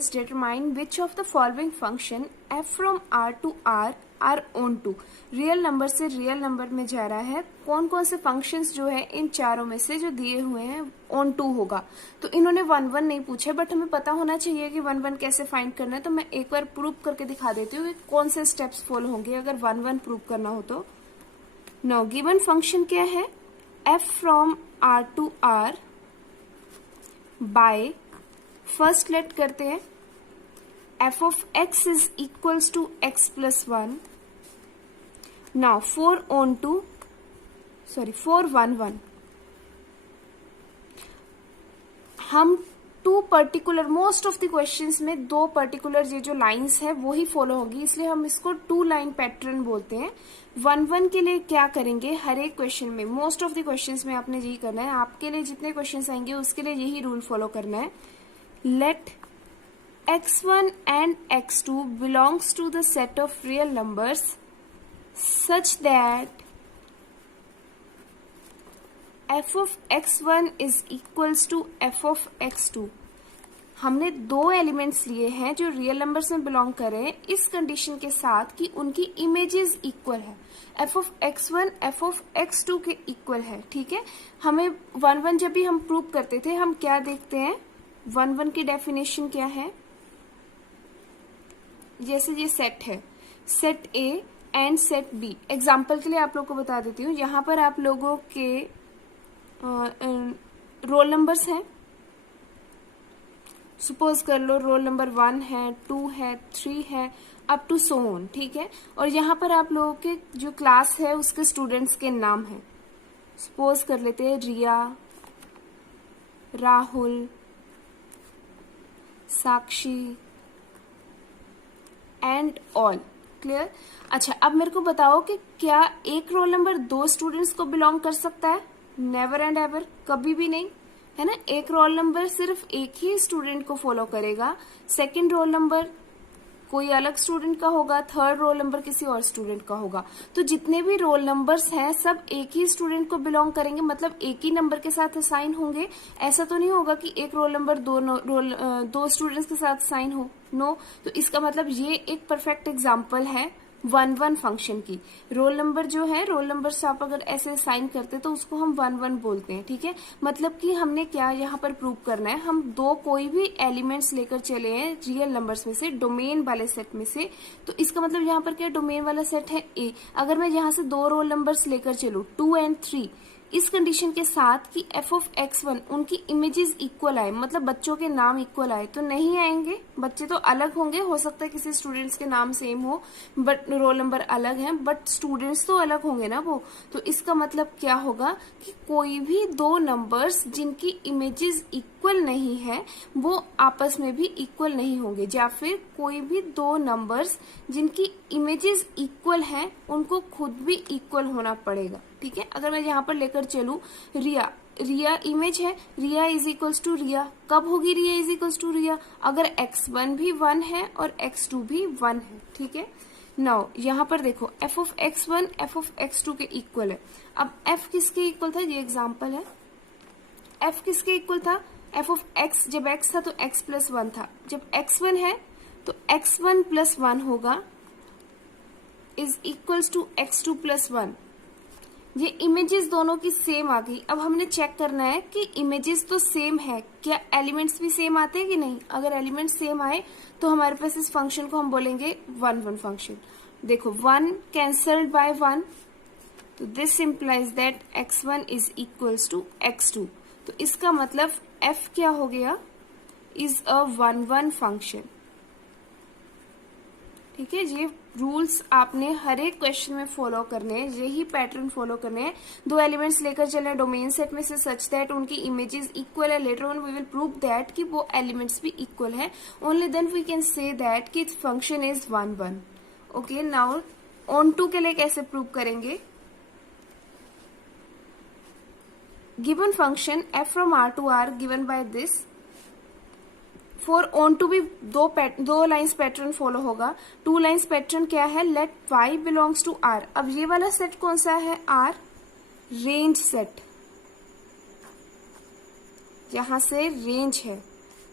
Determine which of the following function f from r to r are on to। Real number से real number में जा रहा है, कौन कौन से फंक्शंस जो है इन चारों में से जो दिए हुए हैं ऑन टू होगा। तो इन्होंने 1 1 नहीं पूछा, बट हमें पता होना चाहिए कि 1 1 कैसे फाइंड करना है। तो मैं एक बार प्रूव करके दिखा देती हूँ कि कौन से स्टेप्स फॉलो होंगे अगर 1 1 प्रूव करना हो तो। नाउ गिवन फंक्शन क्या है, f from r to r by, first let करते हैं f of x is equals to x plus 1. Now for 1 1, हम two particular most of the questions में दो पर्टिकुलर ये जो लाइंस है वो ही फॉलो होगी, इसलिए हम इसको 2 लाइन पैटर्न बोलते हैं। 1 1 के लिए क्या करेंगे, हर एक क्वेश्चन में मोस्ट ऑफ द क्वेश्चंस में आपने यही करना है। आपके लिए जितने क्वेश्चंस आएंगे उसके लिए यही रूल फॉलो करना है। Let x1 and x2 belongs to the set of real numbers such that f of x1 is equals to f of x2। हमने दो एलिमेंट्स लिए हैं जो रियल नंबर्स में बिलोंग कर रहे हैं, इस कंडीशन के साथ कि उनकी इमेजेस इक्वल है। f of x1 f of x2 के इक्वल है, ठीक है। हमें 1 1 जब भी हम प्रूव करते थे हम क्या देखते हैं, 1 1 की डेफिनेशन क्या है, जैसे ये सेट है, set A and set B. Example के लिए आप लोग को बता देती हूँ, यहाँ पर आप लोगों के रोल नंबर्स हैं। सपोज कर लो रोल नंबर 1 है, 2 है, 3 है, अप टू सो ऑन, ठीक है। और यहाँ पर आप लोगों के जो क्लास है उसके स्टूडेंट्स के नाम है। सपोज कर लेते हैं रिया, राहुल, साक्षी एंड ऑल। क्लियर। अच्छा, अब मेरे को बताओ कि क्या एक रोल नंबर दो स्टूडेंट्स को बिलोंग कर सकता है? नेवर एंड एवर, कभी भी नहीं, है ना। एक रोल नंबर सिर्फ एक ही स्टूडेंट को फॉलो करेगा, सेकंड रोल नंबर कोई अलग स्टूडेंट का होगा, थर्ड रोल नंबर किसी और स्टूडेंट का होगा। तो जितने भी रोल नंबर्स हैं सब एक ही स्टूडेंट को बिलोंग करेंगे, मतलब एक ही नंबर के साथ असाइन होंगे। ऐसा तो नहीं होगा कि एक रोल नंबर दो स्टूडेंट्स के साथ असाइन हो, नो। तो इसका मतलब ये एक परफेक्ट एग्जाम्पल है 1 1 फंक्शन की। रोल नंबर जो है, रोल नंबर से आप अगर ऐसे साइन करते तो उसको हम 1 1 बोलते हैं, ठीक है। मतलब कि हमने क्या यहाँ पर प्रूव करना है, हम दो कोई भी एलिमेंट्स लेकर चले हैं रियल नंबर्स में से, डोमेन वाले सेट में से। तो इसका मतलब यहाँ पर क्या डोमेन वाला सेट है ए। अगर मैं यहाँ से दो रोल नंबर्स लेकर चलूँ 2 और 3, इस कंडीशन के साथ कि f of x1 उनकी इमेजेस इक्वल आए, मतलब बच्चों के नाम इक्वल आए, तो नहीं आएंगे। बच्चे तो अलग होंगे, हो सकता है किसी स्टूडेंट्स के नाम सेम हो बट रोल नंबर अलग है, बट स्टूडेंट्स तो अलग होंगे ना वो। तो इसका मतलब क्या होगा कि कोई भी दो नंबर्स जिनकी इमेजेस इक्वल नहीं है वो आपस में भी इक्वल नहीं होंगे, या फिर कोई भी दो नंबर्स जिनकी इमेजेस इक्वल हैं उनको खुद भी इक्वल होना पड़ेगा, ठीक है। अगर मैं यहाँ पर लेकर चलूं रिया, रिया इमेज है, रिया इज इक्वल्स टू रिया। कब होगी रिया इज इक्वल्स टू रिया? अगर x1 भी 1 है और x2 भी 1 है, ठीक है। नाउ यहाँ पर देखो f of x1 f of x2 के इक्वल है। अब f किसके इक्वल था, ये एग्जाम्पल है। f किसके इक्वल था, f of x, जब x था तो x प्लस 1 था, जब x1 है तो x1 प्लस 1 होगा is equals to x2 plus 1। ये इमेजेस दोनों की सेम आ गई। अब हमने चेक करना है कि इमेजेस तो सेम है, क्या एलिमेंट्स भी सेम आते हैं कि नहीं। अगर एलिमेंट्स सेम आए तो हमारे पास इस फंक्शन को हम बोलेंगे 1 1 फंक्शन। देखो 1 कैंसल्ड बाय 1, तो this implies that x1 is equals to x2। तो इसका मतलब f क्या हो गया, इज अ 1 1 फंक्शन, ठीक है। ये रूल्स आपने हर एक क्वेश्चन में फॉलो करने हैं, यही पैटर्न फॉलो करने हैं। दो एलिमेंट्स लेकर चले डोमेन सेट में से सच दैट उनकी इमेजेस इक्वल है। Later on we will prove that कि वो एलिमेंट्स भी इक्वल है। Only then we can say that कि function is 1 1। Okay, now onto के लिए कैसे प्रूव करेंगे। Given function f from r to r given by this. For onto भी दो लाइंस पैटर्न फॉलो होगा। 2 लाइंस पैटर्न क्या है, let y belongs to r। अब ये वाला सेट कौन सा है, r रेंज सेट, यहां से रेंज है,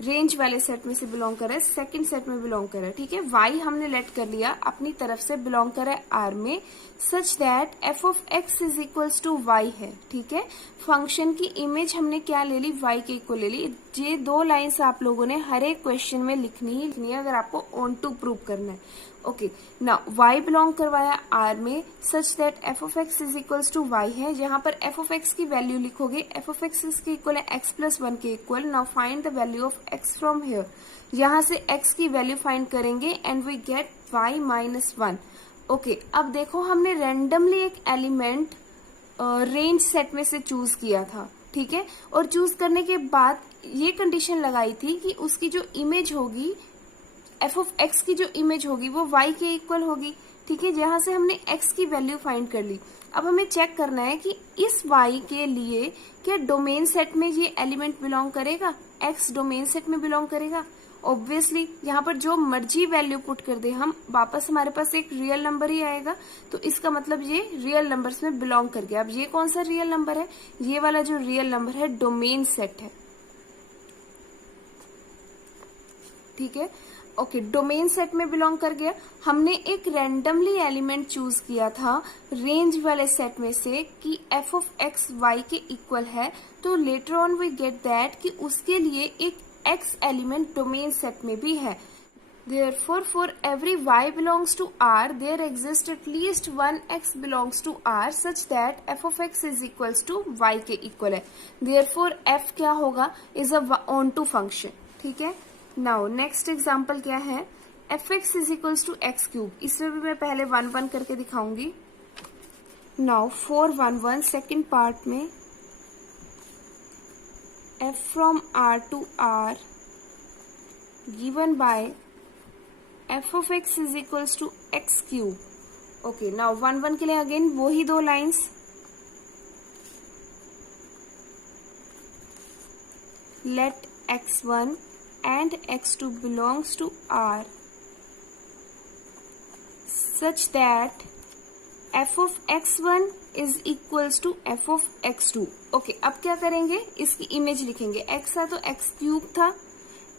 रेंज वाले सेट में से बिलोंग कर रहा है, सेकंड सेट में बिलोंग कर रहा है, ठीक है। y हमने लेट कर लिया अपनी तरफ से बिलोंग कर रहा है R में, such that f of x is equals to y है, ठीक है। फंक्शन की इमेज हमने क्या ले ली, y के इक्वल ले ली। ये 2 लाइंस आप लोगों ने हर एक क्वेश्चन में लिखनी है अगर आपको ऑन टू प्रूव करना है। ओके, नाउ y बिलोंग करवाया R में, such that f of x is equals to y है। जहां पर f ऑफ x की वैल्यू लिखोगे, f ऑफ x इसके इक्वल है x प्लस 1 के इक्वल। Now find the value of x from here. यहां से x की वैल्यू फाइंड करेंगे and we get y minus 1। Okay, अब देखो हमने रैंडमली एक एलिमेंट रेंज सेट में से चूज किया था, ठीक है। और चूज करने के बाद ये कंडीशन लगाई थी कि उसकी जो इमेज होगी, f ऑफ x की जो इमेज होगी वो y के इक्वल होगी, ठीक है। जहां से हमने x की वैल्यू फाइंड कर ली। अब हमें चेक करना है कि इस y के लिए क्या डोमेन सेट में ये एलिमेंट बिलोंग करेगा, x डोमेन सेट में बिलोंग करेगा। ऑब्वियसली यहाँ पर जो मर्जी वैल्यू पुट कर दे हम, वापस हमारे पास एक रियल नंबर ही आएगा, तो इसका मतलब ये रियल नंबर्स में बिलोंग कर गया। अब ये कौन सा रियल नंबर है, ये वाला जो रियल नंबर है डोमेन सेट है, ठीक है। ओके, डोमेन सेट में बिलोंग कर गया। हमने एक रैंडमली एलिमेंट चूज किया था रेंज वाले सेट में से कि f ऑफ x y के इक्वल है, तो later on we get that कि उसके लिए एक x एलिमेंट डोमेन सेट में भी है। Therefore, for every y belongs to R, there exists at least one x belongs to R such that f of x is equals to y के equal है। Therefore, f क्या होगा, is a onto function, ठीक है। Now next example क्या है, F X is equals to X cube. इसमें भी मैं पहले 1 1 करके दिखाऊंगी। नाउ 4 1 1 सेकेंड पार्ट में f from R to R given by f of x is equals to X cube. Okay, now 1 1 के लिए अगेन वो ही 2 lines. Let x1 and x2 belongs to R such that f of x1 is equals to f of x2। Okay, अब क्या करेंगे, इसकी image लिखेंगे। x है तो x क्यूब था,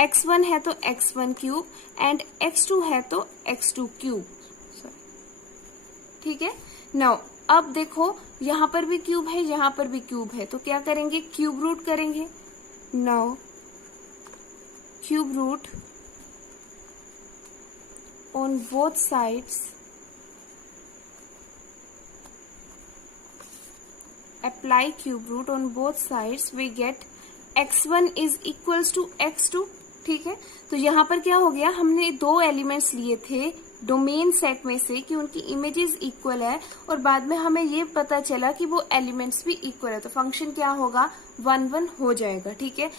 x1 है तो x1 क्यूब एंड x2 है तो x2 क्यूब, ठीक है। नाउ अब देखो यहां पर भी क्यूब है, यहां पर भी क्यूब है, तो क्या करेंगे, क्यूब रूट करेंगे। Now cube root on both sides, apply cube root on both sides, we get x1 is equals to x2, ठीक है। तो यहाँ पर क्या हो गया, हमने 2 एलिमेंट्स लिए थे डोमेन सेट में से कि उनकी इमेजेस इक्वल है, और बाद में हमें ये पता चला कि वो एलिमेंट्स भी इक्वल है, तो फंक्शन क्या होगा, 1 1 हो जाएगा, ठीक है।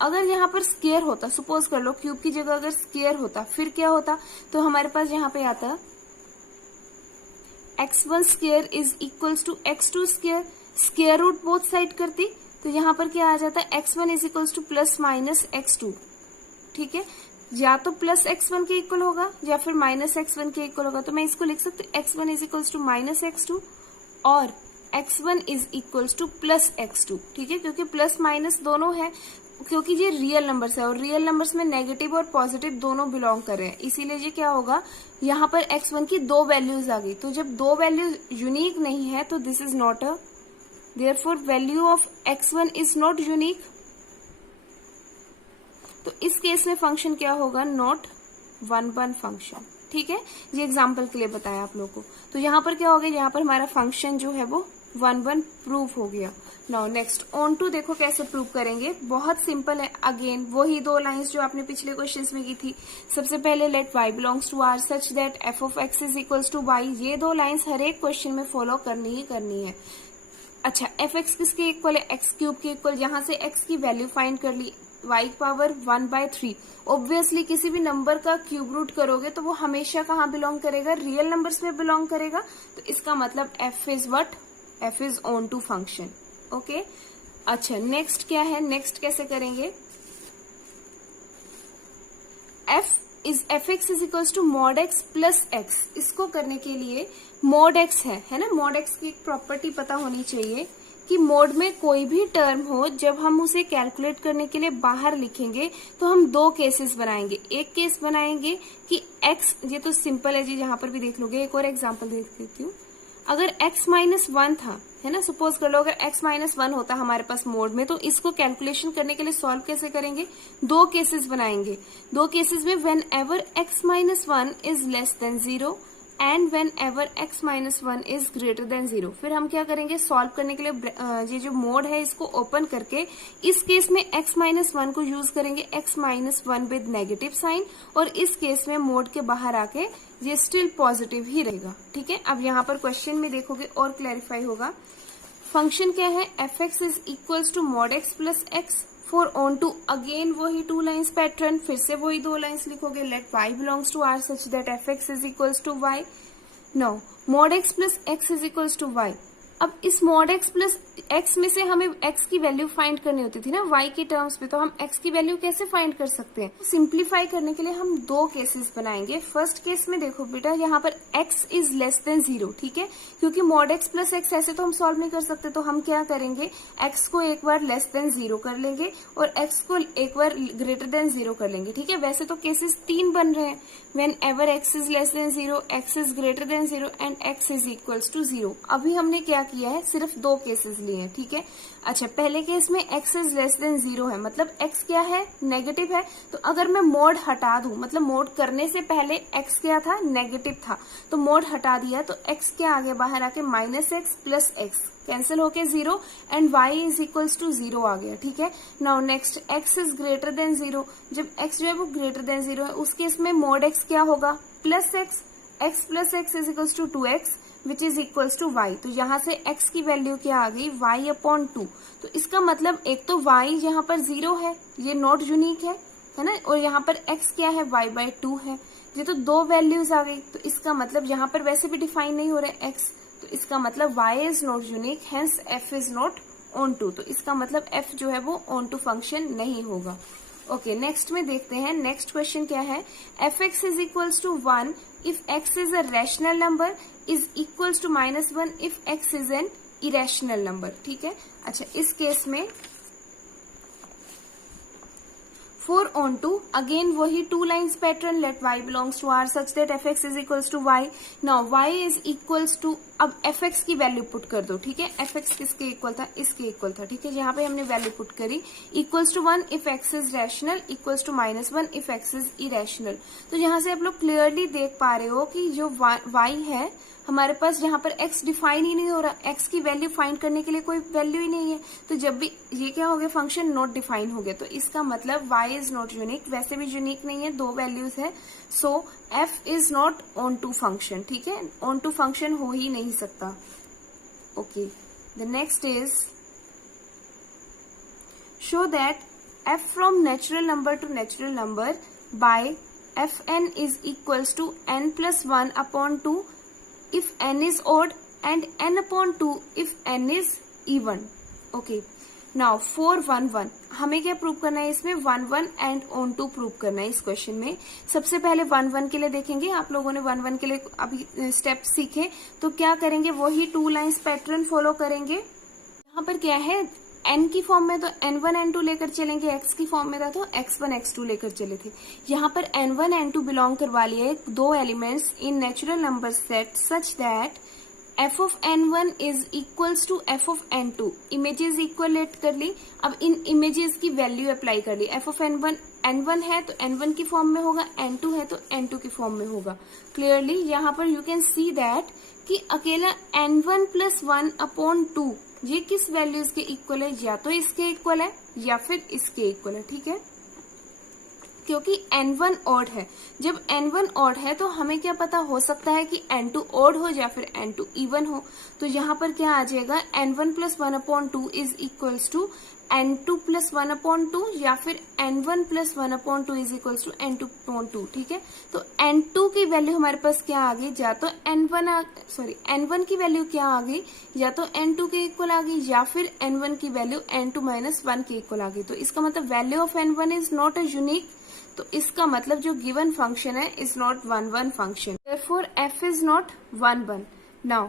अगर यहाँ पर स्क्वायर होता, सपोज कर लो क्यूब की जगह अगर स्क्वायर होता, फिर क्या होता, तो हमारे पास यहाँ पे आता x1 square is equals to x2 square, square root both side करती, तो यहाँ पर क्या आ जाता है, x1 is equals to plus minus x2, ठीक है। या तो प्लस x1 के इक्वल होगा या फिर माइनस x1 के इक्वल होगा, तो मैं इसको लिख सकती हूँ x1 is equals to minus x2 और x1 is equals to plus x2, ठीक है। क्योंकि प्लस माइनस दोनों है, क्योंकि ये रियल नंबर्स है और रियल नंबर्स में नेगेटिव और पॉजिटिव दोनों बिलोंग कर रहे हैं, इसीलिए ये क्या होगा, यहाँ पर x1 की 2 वैल्यूज आ गई। तो जब 2 वैल्यूज यूनिक नहीं है तो this is not a, therefore value of x1 is not unique. तो इस केस में फंक्शन क्या होगा, नॉट 1 1 फंक्शन, ठीक है। ये एग्जाम्पल के लिए बताया आप लोगों को। तो यहाँ पर क्या हो गया, यहाँ पर हमारा फंक्शन जो है वो 1 1 प्रूव हो गया। नाउ नेक्स्ट ऑन टू देखो कैसे प्रूव करेंगे, बहुत सिंपल है। अगेन वही 2 लाइंस जो आपने पिछले क्वेश्चंस में की थी। सबसे पहले let y belongs to R such that f of x is equals to y। ये 2 लाइंस हर एक क्वेश्चन में फॉलो करनी ही करनी है। अच्छा, एफ एक्स किसके इक्वल है, एक्स क्यूब के इक्वल। यहाँ से एक्स की वैल्यू फाइंड कर ली, y पावर 1/3। ऑब्वियसली किसी भी नंबर का क्यूब रूट करोगे तो वो हमेशा कहाँ बिलोंग करेगा, रियल नंबर्स में बिलोंग करेगा। तो इसका मतलब f is what, f is onto function. Okay, अच्छा नेक्स्ट क्या है, नेक्स्ट कैसे करेंगे, F X is equals to mod X plus X. इसको करने के लिए मॉड एक्स है ना, मॉड एक्स की एक प्रॉपर्टी पता होनी चाहिए कि मोड में कोई भी टर्म हो, जब हम उसे कैलकुलेट करने के लिए बाहर लिखेंगे तो हम दो केसेस बनाएंगे। एक केस बनाएंगे कि x, ये तो सिंपल है जी, जहां पर भी देख लोगे। एक और एग्जांपल देख देती हूँ। अगर x-1 था, है ना, सपोज कर लो अगर x-1 होता हमारे पास मोड में, तो इसको कैलकुलेशन करने के लिए सॉल्व कैसे करेंगे? दो केसेस बनाएंगे। दो केसेस में when ever x-1 is less than 0 and when ever x-1 is greater than 0। फिर हम क्या करेंगे? सॉल्व करने के लिए ये जो मोड है इसको ओपन करके इस केस में x-1 को यूज करेंगे, x-1 विद नेगेटिव साइन, और इस केस में मोड के बाहर आके ये स्टिल पॉजिटिव ही रहेगा। ठीक है, अब यहाँ पर क्वेश्चन में देखोगे और क्लैरिफाई होगा। फंक्शन क्या है? fx is equals to mod x plus X for onto, again वही टू लाइन्स पैटर्न, फिर से वही दो लाइन्स लिखोगे। Let y belongs to r such that fx is equals to y। Now mod x plus X is equals to y। अब इस mod x plus x में से हमें x की वैल्यू फाइंड करनी होती थी ना y की टर्म्स में, तो हम x की वैल्यू कैसे फाइंड कर सकते हैं? सिंप्लीफाई करने के लिए हम दो केसेस बनाएंगे। फर्स्ट केस में देखो बेटा, यहाँ पर x इज लेस देन 0, ठीक है, क्योंकि mod x प्लस एक्स ऐसे तो हम सॉल्व नहीं कर सकते, तो हम क्या करेंगे? x को एक बार लेस देन 0 कर लेंगे और x को एक बार ग्रेटर देन 0 कर लेंगे। ठीक है, वैसे तो केसेस 3 बन रहे हैं, whenever x is less than 0, x is greater than 0 and x is equals to 0। अभी हमने क्या किया है? सिर्फ दो केसेस लिए हैं। ठीक है, अच्छा, पहले केस में x इज लेस देन 0 है, मतलब x क्या है? नेगेटिव है। तो अगर मैं मोड हटा दूं, मतलब मोड करने से पहले x क्या था? नेगेटिव था, तो मोड हटा दिया तो x के आगे बाहर आके -x प्लस x कैंसिल होके 0 and y is equals to 0 आ गया। ठीक है, now next x is greater than 0। जब x जो है वो ग्रेटर देन 0 है, उस केस में मोड x क्या होगा? Plus x plus x is equals to 2x which is equals to y। तो यहाँ से x की वैल्यू क्या आ गई? y upon 2। तो इसका मतलब एक तो y यहाँ पर 0 है, ये नॉट यूनिक है ना, और यहाँ पर x क्या है? y/2 है। ये तो दो वैल्यूज आ गई, तो इसका मतलब यहाँ पर वैसे भी डिफाइन नहीं हो रहा है x, तो इसका मतलब y is not unique, hence f is not onto. तो इसका मतलब f जो है वो ऑन टू फंक्शन नहीं होगा। ओके, नेक्स्ट में देखते हैं। नेक्स्ट क्वेश्चन क्या है? fx is equals to 1 if x is a rational number, is equals to -1 if x is an irrational number. ठीक है, अच्छा, इस केस में 4 on 2, अगेन वही two lines pattern, let y belongs to r such that fx is equals to y। Now y is equals to, अब fx की value put कर दो। ठीक है, fx किसके इक्वल था? इसके इक्वल था। ठीक है, यहाँ पे हमने वैल्यू पुट करी, equals to 1 if x is rational, equals to -1 if x is irrational. तो यहाँ से आप लोग क्लियरली देख पा रहे हो कि जो y है हमारे पास, यहाँ पर x डिफाइन ही नहीं हो रहा, x की वैल्यू फाइंड करने के लिए कोई वैल्यू ही नहीं है। तो जब भी ये क्या हो गया? फंक्शन नॉट डिफाइन हो गया, तो इसका मतलब y इज नॉट यूनिक। वैसे भी यूनिक नहीं है, दो वैल्यूज है, so f is not onto function. ठीक है, ऑन टू फंक्शन हो ही नहीं सकता। Okay, the next is show that f from natural number to natural number by fn is equals to n plus 1 upon 2 if n is odd and n upon 2 if n is even. Okay, now 4 1 1 हमें क्या prove करना है? इसमें 1 1 and on to prove करना है इस question में। सबसे पहले 1 1 के लिए देखेंगे। आप लोगों ने 1 1 के लिए अभी स्टेप सीखे, तो क्या करेंगे? वही टू लाइन्स पैटर्न फॉलो करेंगे। यहाँ पर क्या है? n की फॉर्म में तो n1 n2 लेकर चलेंगे, x की फॉर्म में था तो x1 x2 लेकर चले थे। यहाँ पर n1 n2 बिलोंग करवा लिए दो elements in natural number set such that f of n1 is equals to f of n2। Images equate कर ली, अब इन इमेजेस की वैल्यू अप्लाई कर ली। f ऑफ n1 है तो n1 की फॉर्म में होगा, n2 है तो n2 की फॉर्म में होगा। क्लियरली यहाँ पर यू कैन सी दैट कि अकेला n1 प्लस 1 अपॉन 2 ये किस वैल्यूज के इक्वल है? या तो इसके इक्वल है या फिर इसके इक्वल है। ठीक है, क्योंकि n1 ऑड है। जब n1 ऑड है तो हमें क्या पता हो सकता है कि n2 ऑड हो या फिर n2 इवन हो। तो यहाँ पर क्या आ जाएगा? n1 plus 1 upon 2 is equals to n2 plus 1 upon 2 या फिर n1 plus 1 upon 2 is equals to n2 upon 2। ठीक है, तो n2 की वैल्यू हमारे पास क्या आ गई? या तो n1 की वैल्यू क्या आ गई? या तो n2 के इक्वल आ गई या फिर n1 की वैल्यू n2 माइनस 1 के इक्वल आ गई। तो इसका मतलब value of n1 is not a unique, तो इसका मतलब जो गिवन फंक्शन है is not 1 1 function, therefore f is not 1 1। Now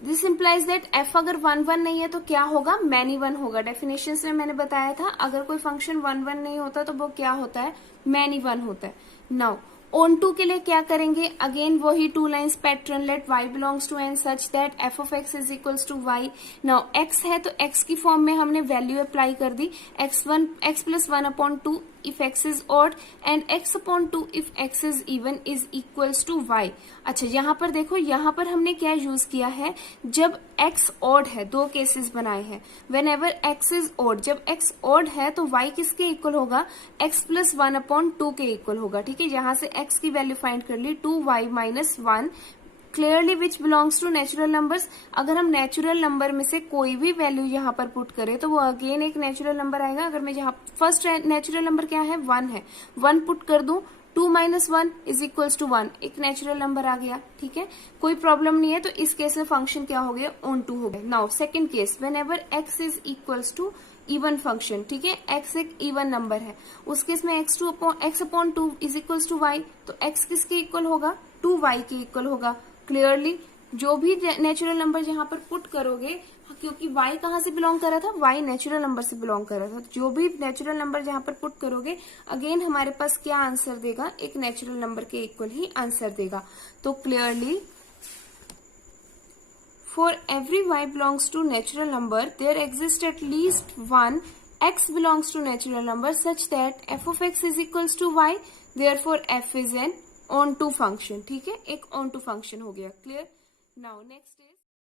this implies that F अगर 1 1 नहीं है तो क्या होगा, मैनी 1 होगा। डेफिनेशंस में मैंने बताया था अगर कोई फंक्शन 1 1 नहीं होता तो वो क्या होता है, मैनी 1 होता है। नाउ ऑन टू के लिए क्या करेंगे, अगेन वही 2 lines pattern, let y belongs to n such that f of x is equals to y। Now x है तो x की फॉर्म में हमने वैल्यू अप्लाई कर दी, x plus 1 upon 2 if x is odd and x upon 2 if x is even is equals to y। अच्छा यहाँ पर देखो, यहाँ पर हमने क्या यूज किया है, जब x odd है, 2 केसेस बनाए हैं। whenever x is odd, जब x odd है तो y किसके इक्वल होगा, x प्लस 1 अपॉन 2 के इक्वल होगा। ठीक है, यहाँ से x की वैल्यू फाइंड कर ली, 2y minus 1 clearly which belongs to natural numbers. अगर हम नेचुरल नंबर में से कोई भी वैल्यू यहाँ पर पुट करें तो वो अगेन एक नेचुरल नंबर आएगा। अगर मैं यहाँ फर्स्ट नेचुरल नंबर क्या है, 1 है, 1 पुट कर दूं, 2 माइनस 1 इज इक्वल्स टू 1, एक नेचुरल नंबर आ गया। ठीक है, कोई प्रॉब्लम नहीं है। तो इस केस में फंक्शन क्या हो गया, ऑन टू हो गया। Now second case, whenever X is equals to even function. ठीक है, x एक इवन नंबर है, उस केस में x upon 2 is equals to y, तो x किसके इक्वल होगा, 2y के इक्वल होगा। क्लियरली जो भी नेचुरल नंबर जहां पर पुट करोगे, क्योंकि y कहां से बिलोंग कर रहा था, y नेचुरल नंबर से बिलोंग कर रहा था, जो भी नेचुरल नंबर जहां पर पुट करोगे अगेन हमारे पास क्या आंसर देगा, एक नेचुरल नंबर के इक्वल ही आंसर देगा। तो clearly for every y belongs to natural number there exists at least one x belongs to natural number such that f of x is equals to y, therefore f is an onto function। ठीक है, एक onto function हो गया। Clear. Now next